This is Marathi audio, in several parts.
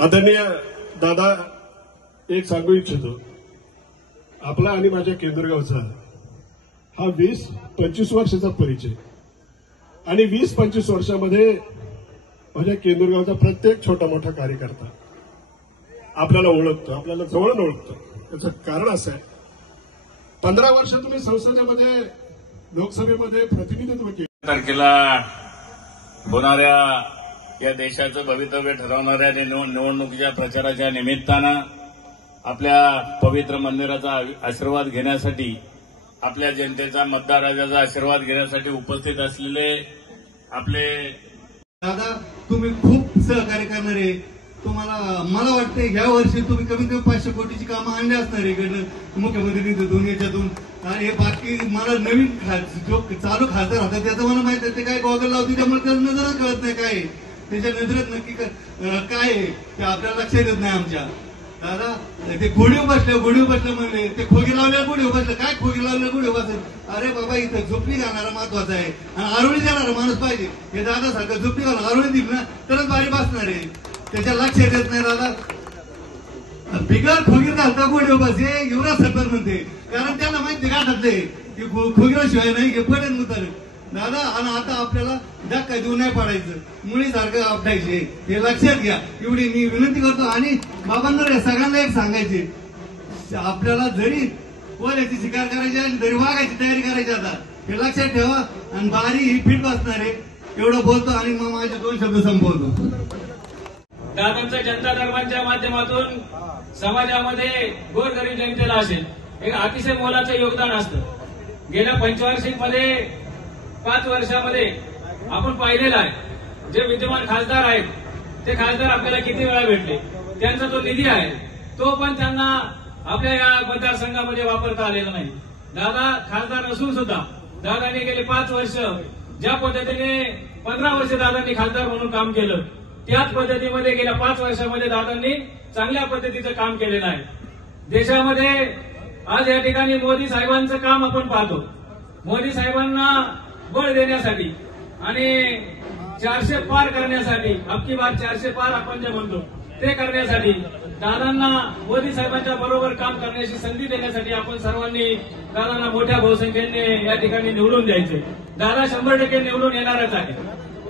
आदरणीय दादा, एक सांगू इच्छितो, आपला आणि माझ्या केंद्रगावचा हा 20-25 वर्षाचा परिचय आणि 20-25 वर्षामध्ये माझ्या केंद्रगावचा प्रत्येक छोटा मोठा कार्यकर्ता आपल्याला ओळखतो, आपल्याला जवळून ओळखतो. त्याचं कारण असं आहे, 15 वर्ष तुम्ही संसदेमध्ये लोकसभेमध्ये प्रतिनिधित्व केलं. तारखेला होणाऱ्या या देशाचं भवितव्य ठरवणाऱ्या निवडणुकीच्या प्रचाराच्या निमित्तानं आपल्या पवित्र मंदिराचा आशीर्वाद घेण्यासाठी, आपल्या जनतेचा मतदाराचा आशीर्वाद घेण्यासाठी उपस्थित असलेले आपले दादा, तुम्ही खूप सहकार्य करणारे. तुम्हाला मला वाटतं या वर्षी तुम्ही कमीत कमी 500 कोटीची कामं आणली असणार इकडनं मुख्यमंत्री निधीतून, याच्यातून. आणि हे बाकी मला नवीन जो चालू खासदार होता त्याचं मला माहित आहे, ते काय गॉगल लावते त्यामुळे त्याला नजरच कळत नाही काय त्याच्या नजरेत नक्की काय आहे ते आपल्याला लक्षात येत नाही आमच्या. दादा, ते घोडीव बसलं म्हणले, ते खोगी लावल्या घोडीव बसलं. काय खोगी लावल्या घोडीव बसलं? अरे बाबा, इथं झोपडी घालणारा महत्वाचा आहे आणि आरोळी जाणारा माणूस पाहिजे. हे दादा सारखं झोपडी घालून आरोळी दिली ना तरच बारी बसणार आहे. त्याच्या लक्षात येत नाही दादा. बिगर खोगीर घालता घोडीव बस हे युवराज सरकार म्हणते, कारण त्यांना माहिती गाठातले की खोगिराशिवाय नाही हे पडेल मुतार दादा. आणि आता आपल्याला धक्का देऊ नाही पाडायचं, मुळीसारखं आपटायचे, हे लक्षात घ्या. एवढी मी विनंती करतो. आणि बाबांना सगळ्यांना एक सांगायचे, आपल्याला जरी कोल्याची शिकार करायची आणि जरी वाघाची तयारी करायची आता हे लक्षात ठेवा. आणि बारी ही फिट बसणार आहे. एवढं बोलतो आणि मग माझे 2 शब्द संपवतो. दादांचं जनता धर्मांच्या माध्यमातून समाजामध्ये गोरगरीब जनतेला असेल एक अतिशय मोलाचं योगदान असतं. गेल्या पंचवार्षिकमध्ये 5 वर्षामध्ये आपण पाहिलेलं आहे, जे विद्यमान खासदार आहेत ते खासदार आपल्याला किती वेळा भेटले, त्यांचा जो निधी आहे तो पण त्यांना आपल्या या मतदारसंघामध्ये वापरता आलेला नाही. दादा खासदार नसून सुद्धा दादांनी गेले 5 वर्ष ज्या पद्धतीने 15 वर्ष दादांनी खासदार म्हणून काम केलं, त्याच पद्धतीमध्ये गेल्या 5 वर्षामध्ये दादांनी चांगल्या पद्धतीचं काम केलेलं आहे. देशामध्ये आज या ठिकाणी मोदी साहेबांचं काम आपण पाहतो. मोदी साहेबांना बळ देण्यासाठी आणि 400 पार करण्यासाठी, अबकी बार 400 पार आपण जे म्हणतो ते करण्यासाठी, दादांना मोदी साहेबांच्या बरोबर काम करण्याची संधी देण्यासाठी आपण सर्वांनी दादांना मोठ्या बहुसंख्येने या ठिकाणी निवडून द्यायचे. दादा 100% निवडून येणारच आहे.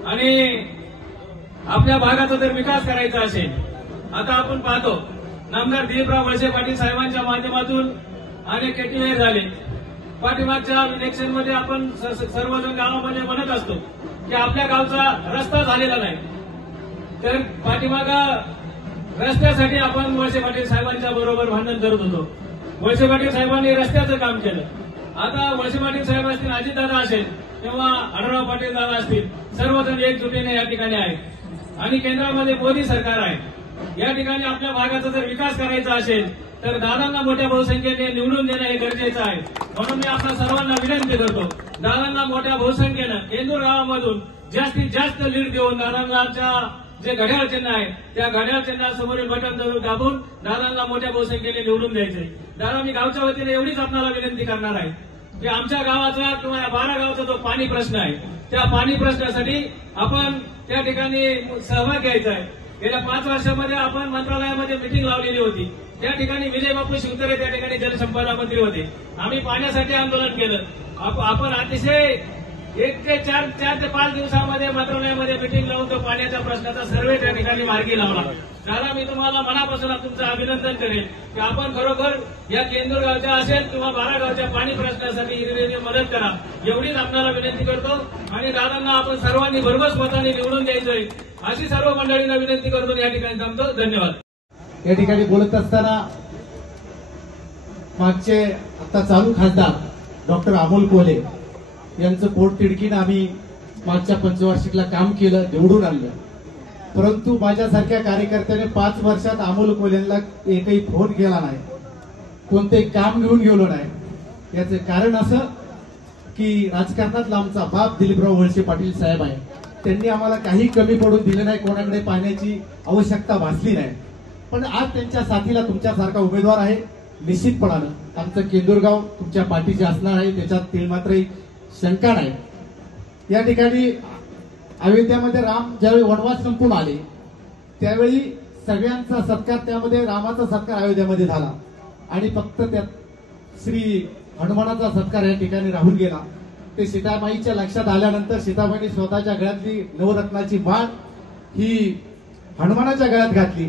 आणि आपल्या भागाचा जर विकास करायचा असेल, आता आपण पाहतो नामदार दिलीपराव वळसे पाटील साहेबांच्या माध्यमातून अनेक केटीवेर झाले. पाठीमागच्या इलेक्शनमध्ये आपण सर्वजण गावामध्ये म्हणत असतो की आपल्या गावचा रस्ता झालेला नाही, तर पाठीमाग रस्त्यासाठी आपण वळसे पाटील साहेबांच्या बरोबर भांडण करत होतो. वळसे पाटील साहेबांनी रस्त्याचं काम केलं. आता वळसे पाटील साहेब असतील, अजितदादा असेल किंवा आढळराव पाटील दादा असतील, सर्वजण एकजुटीने या ठिकाणी आहेत आणि केंद्रामध्ये मोदी सरकार आहे. या ठिकाणी आपल्या भागाचा जर विकास करायचा असेल तर दादांना मोठ्या बहुसंख्येने निवडून देणं हे गरजेचं आहे. म्हणून मी आपल्या सर्वांना विनंती करतो, दादांना मोठ्या बहुसंख्येनं केंदूर गावामधून जास्तीत जास्त लीड देऊन दादांच्या जे घड्याळ चिन्ह आहे त्या घड्याळ चिन्हासमोरील बटन दाबून दादांना मोठ्या बहुसंख्येने निवडून द्यायचे. दादा, मी गावच्या वतीने एवढीच आपल्याला विनंती करणार आहे की आमच्या गावाचा किंवा या 12 गावचा जो पाणी प्रश्न आहे त्या पाणी प्रश्नासाठी आपण त्या ठिकाणी सहभाग घ्यायचा आहे. गेल्या 5 वर्षामध्ये आपण मंत्रालयामध्ये मिटिंग लावलेली होती. त्या ठिकाणी विजय बापू शिवतरे त्या ठिकाणी जलसंपदा मंत्री होते. आम्ही पाण्यासाठी आंदोलन केलं. आपण अतिशय 1 ते 4 ते 5 दिवसामध्ये मंत्रालयामध्ये मिटिंग लावून तो पाण्याच्या प्रश्नाचा सर्वे त्या ठिकाणी मार्गी लावला. दादा, मी तुम्हाला मनापासून तुमचं अभिनंदन करेन की आपण खरोखर या केंदूर गावच्या असेल किंवा 12 गावच्या पाणी प्रश्नासाठी हिरिरीने मदत करा, एवढीच आपल्याला विनंती करतो. आणि दादांना आपण सर्वांनी भरघोस मताने निवडून द्यायचंय अशी सर्व मंडळींना विनंती करतो. या ठिकाणी थांबतो. धन्यवाद. या ठिकाणी बोलत असताना मागचे आता चालू खासदार डॉक्टर अमोल कोल्हे यांचं पोटतिडकीनं आम्ही मागच्या पंचवार्षिकला काम केलं, निवडून आणलं. परंतु माझ्यासारख्या कार्यकर्त्याने 5 वर्षात अमोल कोल्हेंना एकही फोन केला नाही, कोणतेही काम घेऊन गेलो नाही. याचं कारण असं की राजकारणातला आमचा बाप दिलीपराव वळसे पाटील साहेब आहे. त्यांनी आम्हाला काही कमी पडून दिलं नाही, कोणाकडे पाहण्याची आवश्यकता भासली नाही. पण आज त्यांच्या साथीला तुमच्यासारखा उमेदवार आहे. निश्चितपणानं आमचं केंदूरगाव तुमच्या पाठीचे असणार आहे, त्याच्यात तिळमात्र शंका नाही. या ठिकाणी अयोध्यामध्ये राम ज्यावेळी वनवास संपून आले त्यावेळी सगळ्यांचा सत्कार, त्यामध्ये रामाचा सत्कार अयोध्येमध्ये झाला आणि फक्त त्यात श्री हनुमानाचा सत्कार या ठिकाणी राहून गेला. ते सीतामाईच्या लक्षात आल्यानंतर सीतामाईने स्वतःच्या गळ्यातली नवरत्नाची माळ ही हनुमानाच्या गळ्यात घातली.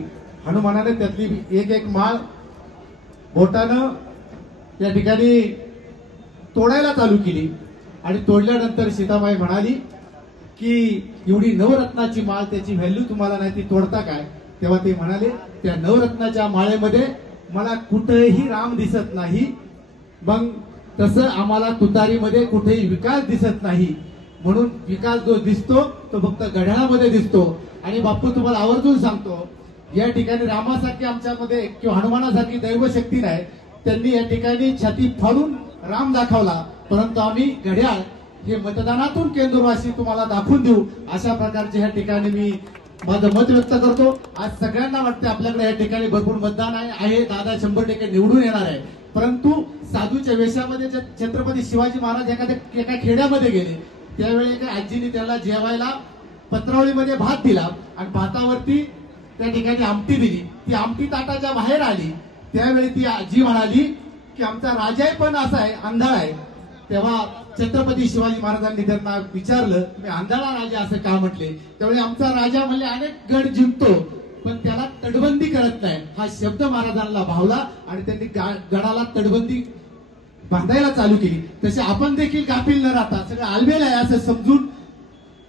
हनुमानाने त्यातली एक एक माळ बोटानं या ठिकाणी तोडायला चालू केली आणि तोडल्यानंतर सीतामाई म्हणाली की एवढी नवरत्नाची माळ, त्याची व्हॅल्यू तुम्हाला नाही, ती तोडता काय? तेव्हा ते म्हणाले, त्या नवरत्नाच्या माळेमध्ये मला कुठेही राम दिसत नाही, मग तसं आम्हाला तुतारीमध्ये कुठेही विकास दिसत नाही, म्हणून विकास जो दिसतो तो फक्त घड्याळामध्ये दिसतो. आणि बाप्पू तुम्हाला आवर्जून सांगतो, या ठिकाणी रामासारखी आमच्यामध्ये किंवा हनुमानासारखी दैवशक्ती नाही. त्यांनी या ठिकाणी छाती फाडून राम दाखवला, परंतु आम्ही घड्याळ हे मतदानातून केंद्रवासी तुम्हाला दाखवून देऊ, अशा प्रकारचे या ठिकाणी मी माझं मत व्यक्त करतो. आज सगळ्यांना वाटते आपल्याकडे या ठिकाणी भरपूर मतदान आहे, दादा 100% निवडून येणार आहे, परंतु साधूच्या वेशामध्ये छत्रपती शिवाजी महाराज एका खेड्यामध्ये गेले, त्यावेळी एका आजीने त्याला जेवायला पत्रावळीमध्ये भात दिला आणि भातावरती त्या ठिकाणी आमटी दिली. ती आमटी ताटाच्या बाहेर आली, त्यावेळी ती आजी म्हणाली की आमचा राजाही पण असा आहे, आंधळा आहे. तेव्हा छत्रपती शिवाजी महाराजांनी त्यांना विचारलं, मी आंधळा राजा असं का म्हटले? त्यावेळी आमचा राजा म्हणले, अनेक गड जिंकतो पण त्याला तटबंदी करत नाही. हा शब्द महाराजांना भावला आणि त्यांनी गडाला तटबंदी बांधायला चालू केली. तसे आपण देखील गाफील न राहता, सगळं आलबेल आहे असं समजून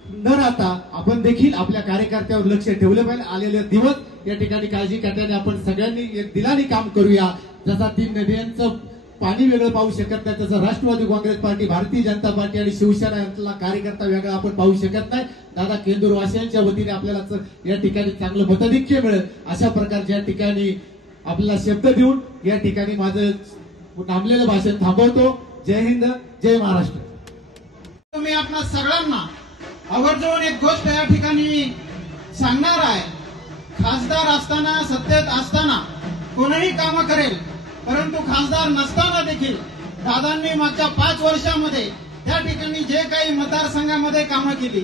न राहता आपण देखील आपल्या कार्यकर्त्यावर लक्ष ठेवलं पाहिजे. आलेले दिवस या ठिकाणी काळजी करताना आपण सगळ्यांनी एक दिलाने काम करूया. जसा 3 नद्यांचं पाणी वेगळं पाहू शकत नाही, तसं राष्ट्रवादी काँग्रेस पार्टी, भारतीय जनता पार्टी आणि शिवसेना यांचा कार्यकर्ता वेगळा आपण पाहू शकत नाही. दादा केंदूरवासियांच्या वतीने आपल्याला या ठिकाणी चांगलं मताधिक्य मिळेल अशा प्रकारच्या या ठिकाणी आपल्याला शब्द देऊन या ठिकाणी माझं थांबलेलं भाषण थांबवतो. जय हिंद, जय महाराष्ट्र. तुम्ही आपल्या सगळ्यांना आवर्जून एक गोष्ट या ठिकाणी सांगणार आहे. खासदार असताना, सत्तेत असताना कोणीही कामं करेल, परंतु खासदार नसताना देखील दादांनी मागच्या 5 वर्षामध्ये त्या ठिकाणी जे काही मतदारसंघामध्ये कामं केली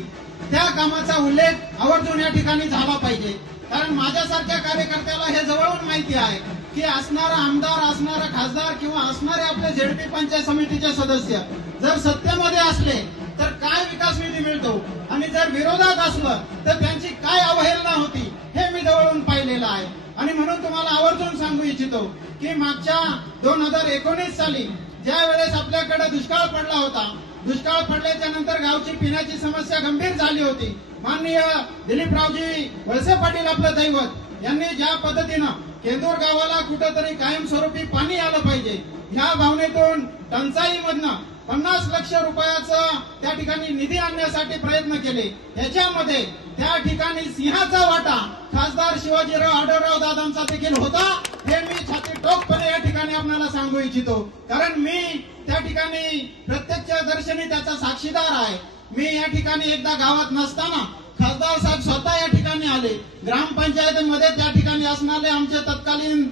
त्या कामाचा उल्लेख आवर्जून या ठिकाणी झाला पाहिजे. कारण माझ्यासारख्या कार्यकर्त्याला हे जवळून माहिती आहे की असणारा आमदार, असणारा खासदार किंवा असणारे आपले झेडपी पंचायत समितीचे सदस्य जर सत्तेमध्ये असले तर काय विकास निधी मिळतो आणि जर विरोधात असलं तर त्यांची काय अवहेलना होती हे मी जवळून पाहिलेलं आहे. आणि म्हणून तुम्हाला आवर्जून सांगू इच्छितो की मागच्या 2019 साली ज्या वेळेस आपल्याकडे दुष्काळ पडला होता, दुष्काळ पडल्याच्या नंतर गावची पिण्याची समस्या गंभीर झाली होती. माननीय दिलीपरावजी वळसे पाटील आपलं दैवत यांनी ज्या पद्धतीनं केंदूर गावाला कुठेतरी कायमस्वरूपी पाणी आलं पाहिजे ह्या भावनेतून टंचाईमधनं 50 लाख रुपयाचा त्या ठिकाणी निधी आणण्यासाठी प्रयत्न केले. याच्यामध्ये त्या ठिकाणी सिंहाचा वाटा खासदार शिवाजीराव आढळराव दादांचा देखील होता, हे मी छाती टोकपणे या ठिकाणी आपल्याला सांगू इच्छितो. कारण मी त्या ठिकाणी प्रत्यक्ष दर्शनी त्याचा साक्षीदार आहे. मी या ठिकाणी एकदा गावात नसताना खासदार साहेब स्वतः या ठिकाणी आले. ग्रामपंचायतीमध्ये त्या ठिकाणी असणारे आमचे तत्कालीन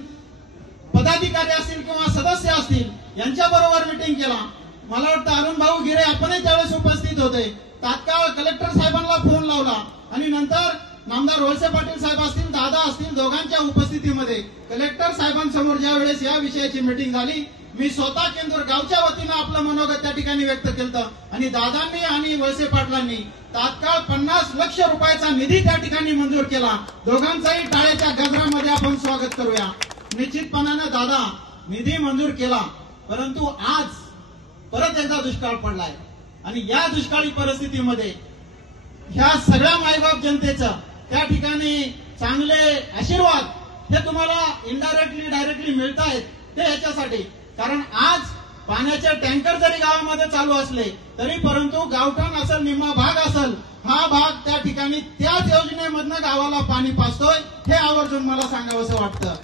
पदाधिकारी असतील किंवा सदस्य असतील यांच्या बरोबर मिटिंग केला. मला वाटतं अरुण भाऊ गिरे आपणही त्यावेळेस उपस्थित होते. तात्काळ कलेक्टर साहेबांना फोन लावला आणि नंतर नामदार वळसे पाटील साहेब असतील, दादा असतील, दोघांच्या उपस्थितीमध्ये कलेक्टर साहेबांसमोर ज्या वेळेस या विषयाची मीटिंग झाली, मी स्वतः केंदूर गावच्या वतीनं आपलं मनोगत त्या ठिकाणी व्यक्त केलं आणि दादांनी आणि वळसे पाटलांनी तात्काळ 50 लाख रुपयाचा निधी त्या ठिकाणी मंजूर केला. दोघांचाही टाळ्याच्या गजरामध्ये आपण स्वागत करूया. निश्चितपणानं दादा निधी मंजूर केला, परंतु आज परत एकदा दुष्काळ पडलाय आणि या दुष्काळी परिस्थितीमध्ये ह्या सगळ्या मायबाप जनतेचं त्या ठिकाणी चांगले आशीर्वाद हे तुम्हाला इनडायरेक्टली डायरेक्टली मिळत आहेत. ते ह्याच्यासाठी कारण आज पाण्याचे टँकर जरी गावामध्ये चालू असले तरी परंतु गावठाण असेल, निम्मा भाग असेल, हा भाग त्या ठिकाणी त्याच योजनेमधनं गावाला पाणी पाचतोय हे आवर्जून मला सांगावंसं वाटतं.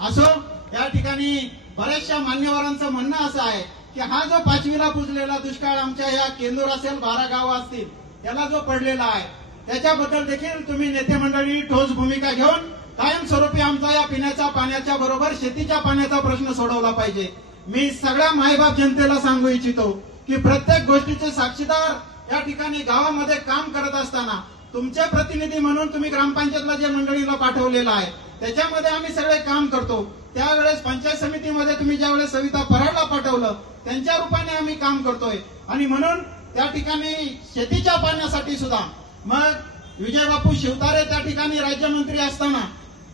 असो या ठिकाणी बऱ्याचशा मान्यवरांचं म्हणणं असं आहे की हा जो 5वीला पुजलेला दुष्काळ आमच्या या केंदूर असेल, 12 गावं असतील त्याला जो पडलेला आहे त्याच्याबद्दल देखील तुम्ही नेते मंडळी ठोस भूमिका घेऊन कायमस्वरूपी आमचा या पिण्याच्या पाण्याच्या बरोबर शेतीच्या पाण्याचा प्रश्न सोडवला पाहिजे. मी सगळ्या मायबाप जनतेला सांगू इच्छितो की प्रत्येक गोष्टीचे साक्षीदार या ठिकाणी गावामध्ये काम करत असताना तुमचे प्रतिनिधी म्हणून तुम्ही ग्रामपंचायतला जे मंडळीला पाठवलेलं आहे त्याच्यामध्ये आम्ही सगळे काम करतो. त्यावेळेस पंचायत समितीमध्ये तुम्ही ज्यावेळेस सविता पराडला पाठवलं त्यांच्या रूपाने आम्ही काम करतोय. आणि म्हणून त्या ठिकाणी शेतीच्या पाण्यासाठी सुद्धा मग विजयबापू शिवतारे त्या ठिकाणी राज्यमंत्री असताना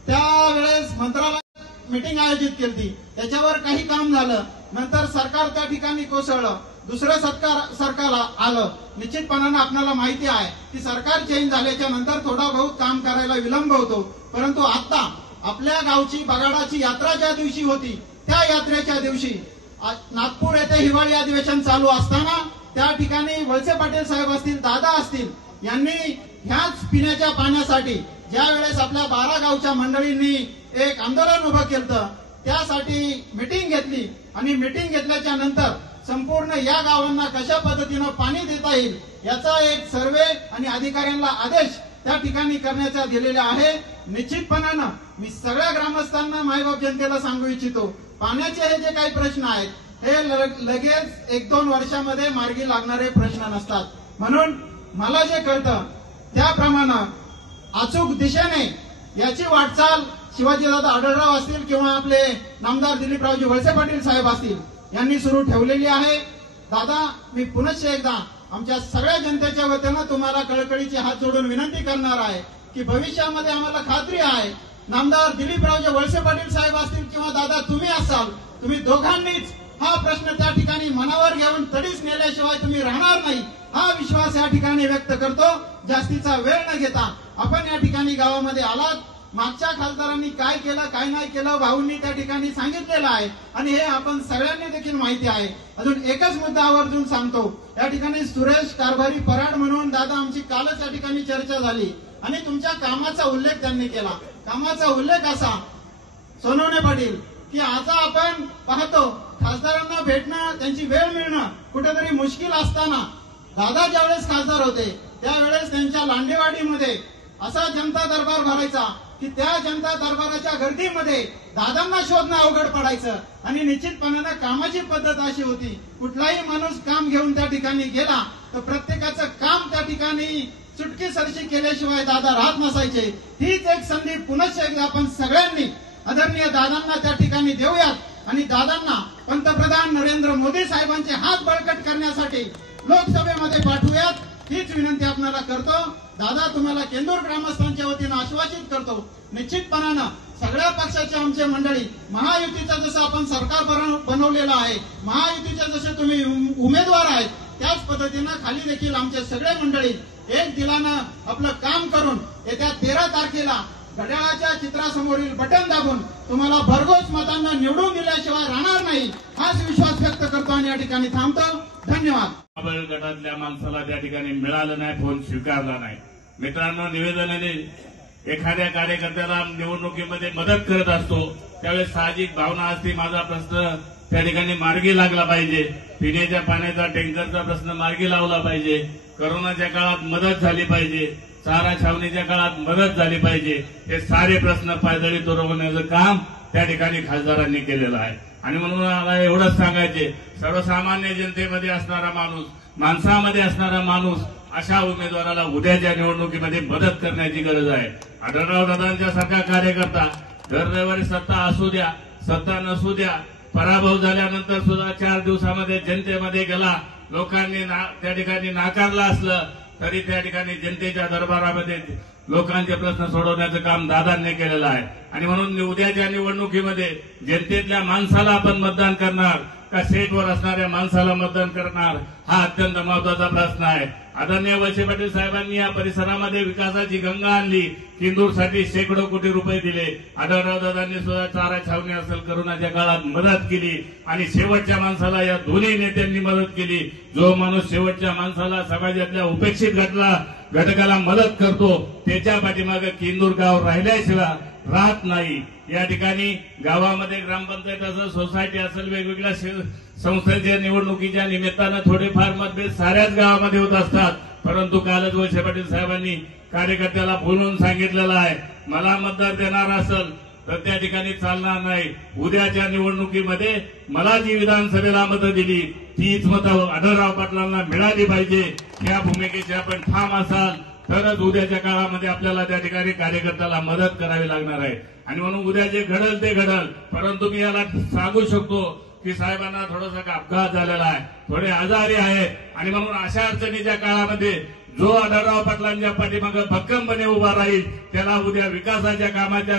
त्यावेळेस मंत्रालयात मीटिंग आयोजित केली. त्याच्यावर काही काम झालं. नंतर सरकार त्या ठिकाणी कोसळलं. दुसरं सरकार आलं. निश्चितपणानं आपल्याला माहिती आहे की सरकार चेंज झाल्याच्या नंतर थोडा बहुत काम करायला विलंब होतो. परंतु आता आपल्या गावची बगाडाची यात्रा ज्या दिवशी होती त्या यात्रेच्या दिवशी नागपूर येथे हिवाळी अधिवेशन चालू असताना त्या ठिकाणी वळसे पाटील साहेब असतील, दादा असतील, यांनी ह्याच पिण्याच्या पाण्यासाठी ज्या वेळेस आपल्या 12 गावच्या मंडळींनी एक आंदोलन उभं केलं त्यासाठी मीटिंग घेतली. आणि मीटिंग घेतल्याच्या नंतर संपूर्ण या गावांना कशा पद्धतीनं पाणी देता येईल याचा एक सर्वे आणि अधिकाऱ्यांना आदेश त्या ठिकाणी करण्याचा दिलेला आहे. निश्चितपणानं मी सगळ्या ग्रामस्थांना, मायबाप जनतेला सांगू इच्छितो, पाण्याचे हे जे काही प्रश्न आहेत हे लगेच 1-2 वर्षामध्ये मार्गी लागणारे प्रश्न नसतात. म्हणून मला जे कळतं त्याप्रमाणे अचूक दिशेने याची वाटचाल शिवाजीदादा आढळराव असतील किंवा आपले नामदार दिलीपरावजी वळसे पाटील साहेब असतील यांनी सुरू ठेवलेली आहे. दादा, मी पुनश्च एकदा आमच्या सगळ्या जनतेच्या वतीनं तुम्हाला कळकळीचे हात जोडून विनंती करणार आहे की भविष्यामध्ये आम्हाला खात्री आहे नामदार दिलीपरावजी वळसे पाटील साहेब असतील किंवा दादा तुम्ही असाल, तुम्ही दोघांनीच हा प्रश्न त्या ठिकाणी मनावर घेऊन तडीस नेल्याशिवाय तुम्ही राहणार नाही हा विश्वास या ठिकाणी व्यक्त करतो. जास्तीचा वेळ न घेता आपण या ठिकाणी गावामध्ये आलात. मागच्या खासदारांनी काय केलं काय नाही केलं भाऊंनी त्या ठिकाणी सांगितलेलं आहे आणि हे आपण सगळ्यांनी देखील माहिती आहे. अजून एकच मुद्दा आवर्जून सांगतो. या ठिकाणी सुरेश कारभारी पराड म्हणून दादा आमची कालच या ठिकाणी चर्चा झाली आणि तुमच्या कामाचा उल्लेख त्यांनी केला. कामाचा उल्लेख असा सोनवणे पाटील की आता आपण पाहतो खासदारांना भेटणं त्यांची वेळ मिळणं कुठेतरी मुश्किल असताना दादा ज्यावेळेस खासदार होते त्यावेळेस त्यांच्या लांडेवाडीमध्ये असा जनता दरबार भरायचा की त्या जनता दरबाराच्या गर्दीमध्ये दादांना शोधणं अवघड पडायचं. आणि निश्चितपणानं कामाची पद्धत अशी होती, कुठलाही माणूस काम घेऊन त्या ठिकाणी गेला तर प्रत्येकाचं काम त्या ठिकाणी चुटकी सरशी केल्याशिवाय दादा राहत नसायचे. हीच एक संधी पुनश्च एकदा आपण सगळ्यांनी आदरणीय दादांना त्या ठिकाणी देऊयात आणि दादांना पंतप्रधान नरेंद्र मोदी साहेबांचे हात बळकट करण्यासाठी लोकसभेमध्ये पाठवूयात हीच विनंती आपल्याला करतो. दादा, तुम्हाला केंदूर ग्रामस्थांच्या वतीनं आश्वासित करतो, निश्चितपणानं सगळ्या पक्षाचे आमचे मंडळी महायुतीचं जसं आपण सरकार बनवलेलं आहे, महायुतीचे जसे तुम्ही उमेदवार आहेत त्याच पद्धतीनं खाली देखील आमचे सगळे मंडळी एक दिलानं आपलं काम करून येत्या 13 तारखेला घड्याळाच्या चित्रासमोरील बटन दाबून तुम्हाला भरघोस मतांना निवडून दिल्याशिवाय राहणार नाही हाच विश्वास व्यक्त करतो आणि या ठिकाणी थांबतो. धन्यवाद. गटातल्या माणसाला त्या ठिकाणी मिळालं नाही, फोन स्वीकारला नाही. मित्रांनो, निवेदनाने एखाद्या कार्यकर्त्याला निवडणुकीमध्ये मदत करत असतो त्यावेळेस साहजिक भावना असते, माझा प्रश्न त्या ठिकाणी मार्गी लागला पाहिजे, पिण्याच्या पाण्याचा टँकरचा प्रश्न मार्गी लावला पाहिजे, करोनाच्या काळात मदत झाली पाहिजे, चारा छावणीच्या काळात मदत झाली पाहिजे. हे सारे प्रश्न पायदळी तोडवण्याचं काम त्या ठिकाणी खासदारांनी केलेलं आहे. आणि म्हणून मला एवढंच सांगायचे, सर्वसामान्य जनतेमध्ये असणारा माणूस, माणसामध्ये असणारा माणूस अशा उमेदवाराला उद्याच्या निवडणुकीमध्ये मदत करण्याची गरज आहे. आढळराव दादांच्या सारखा कार्यकर्ता दर रविवारी सत्ता असू द्या सत्ता नसू द्या पराभव झाल्यानंतर सुद्धा 4 दिवसामध्ये जनतेमध्ये गेला. लोकांनी त्या ठिकाणी नाकारलं असलं तरी त्या ठिकाणी जनतेच्या दरबारामध्ये लोकांचे प्रश्न सोडवण्याचं काम दादांनी केलेलं आहे. आणि म्हणून उद्याच्या निवडणुकीमध्ये जनतेतल्या माणसाला आपण मतदान करणार का सेटवर असणाऱ्या माणसाला मतदान करणार हा अत्यंत महत्वाचा प्रश्न आहे. आदरणीय वळसे पाटील साहेबांनी या परिसरामध्ये विकासाची गंगा आणली. किंदूरसाठी शेकडो कोटी रुपये दिले. आढळराव दादांनी सुद्धा चारा छावणी असेल करोनाच्या काळात मदत केली आणि शेवटच्या माणसाला या दोन्ही नेत्यांनी मदत केली. जो माणूस शेवटच्या माणसाला समाजातल्या उपेक्षित घटकाला मदत करतो त्याच्या पाठीमागे किंदूर गाव राहिल्याशिवाय राहत नाही. या ठिकाणी गावामध्ये ग्रामपंचायत असेल सोसायटी असेल वेगवेगळ्या संस्थांच्या निवडणुकीच्या निमित्तानं थोडेफार मतभेद साऱ्याच गावामध्ये होत असतात. परंतु कालच वळसे पाटील साहेबांनी कार्यकर्त्याला बोलून सांगितलेलं आहे, मला मतदार देणार असेल तर त्या ठिकाणी चालणार नाही. उद्याच्या निवडणुकीमध्ये मला जी विधानसभेला मतं दिली तीच मतं आढळराव पाटलांना मिळाली पाहिजे. या भूमिकेचे आपण ठाम असाल तरच उद्याच्या काळामध्ये आपल्याला त्या ठिकाणी कार्यकर्त्याला मदत करावी लागणार आहे. आणि म्हणून उद्या जे घडल ते घडल. परंतु मी याला सांगू शकतो की साहेबांना थोडासा अपघात झालेला आहे, थोडे आजारी आहेत आणि म्हणून अशा अडचणीच्या काळामध्ये जो आढळराव पाटलांच्या पाठीमागे भक्कमपणे उभा राहील त्याला उद्या विकासाच्या कामाच्या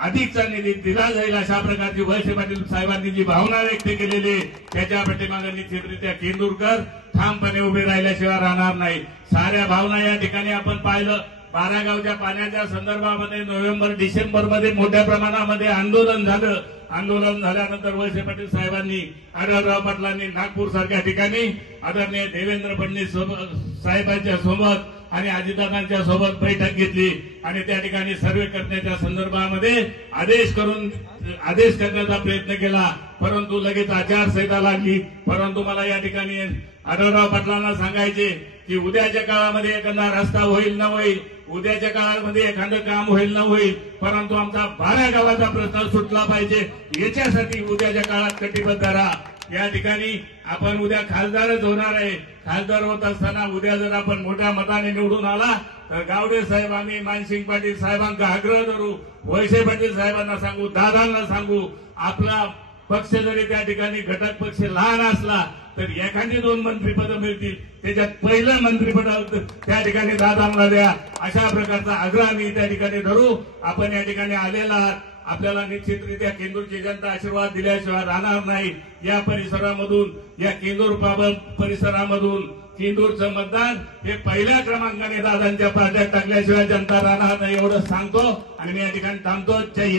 अधिकचा निधी दिला जाईल अशा प्रकारची वळसे पाटील साहेबांनी जी भावना व्यक्त केलेली त्याच्या पाठीमागे निश्चितरित्या केंदूरकर ठामपणे उभे राहिल्याशिवाय राहणार नाही. साऱ्या भावना या ठिकाणी आपण पाहिलं. 12 गावच्या पाण्याच्या संदर्भामध्ये नोव्हेंबर डिसेंबरमध्ये मोठ्या प्रमाणामध्ये आंदोलन झालं. आंदोलन झाल्यानंतर वळसे पाटील साहेबांनी आढळराव पाटलांनी नागपूर सारख्या ठिकाणी आदरणीय देवेंद्र फडणवीस साहेबांच्या सोबत आणि अजितदादांच्या सोबत बैठक घेतली आणि त्या ठिकाणी सर्वे करण्याच्या संदर्भामध्ये आदेश करण्याचा प्रयत्न केला. परंतु लगेच आचारसंहिता लागली. परंतु मला या ठिकाणी आढळराव पाटलांना सांगायचे की उद्याच्या काळामध्ये एखादा रस्ता होईल न होईल, उद्याच्या काळामध्ये एखादं काम होईल न होईल, परंतु आमचा 12 गावाचा प्रश्न सुटला पाहिजे. याच्यासाठी उद्याच्या काळात कटिबद्ध राहा. या ठिकाणी आपण उद्या खासदारच होणार आहे. खासदार होत असताना उद्या जर आपण मोठ्या मताने निवडून आला तर गावडे साहेब आम्ही मानसिंग पाटील साहेबांचा आग्रह धरू, वळसे पाटील साहेबांना सांगू, दादांना सांगू, आपला पक्ष जरी त्या ठिकाणी घटक पक्ष लहान असला तर एखादी 2 मंत्रिपद मिळतील, त्याच्यात पहिलं मंत्रिपद त्या ठिकाणी दादांना द्या अशा प्रकारचा आग्रह मी त्या ठिकाणी धरू. आपण या ठिकाणी आलेला आहात. आपल्याला निश्चितरित्या केंदूरची जनता आशीर्वाद दिल्याशिवाय राहणार नाही. या परिसरामधून, या केंदूर परिसरामधून केंदूरचं मतदान हे पहिल्या क्रमांकाने दादांच्या पार्ट्यात टाकल्याशिवाय जनता राहणार नाही एवढं सांगतो आणि मी या ठिकाणी थांबतो. जय हिंद.